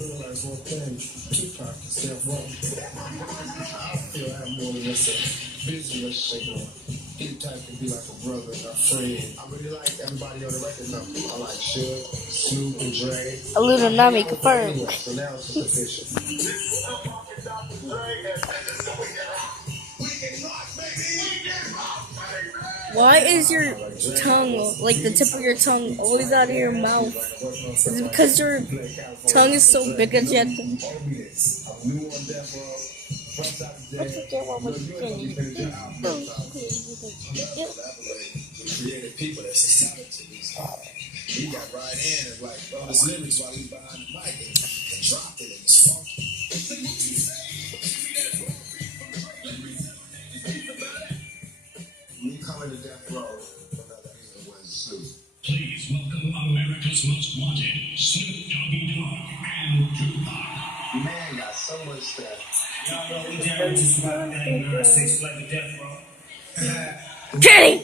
realize one thing, Tupac is death row. I feel I have more than just a business relationship going. He the type to be like a brother and a friend. I really like everybody on the record now. I like Suge, Snoop, and Dre. A little Nami confirmed. So now it's official. Why is your tongue, like the tip of your tongue, always out of your mouth? Is it because your tongue is so big and yet? Creative people that's excited to these. He got right in and like all his lyrics while he behind the mic and dropped it in his phone. Me coming to death row, another reason was Snoop. Please welcome America's Most Wanted, Snoop Doggy Dogg and Tupac. Man got so much stuff. Y'all know we down just about that 6 like the death row. Kenny!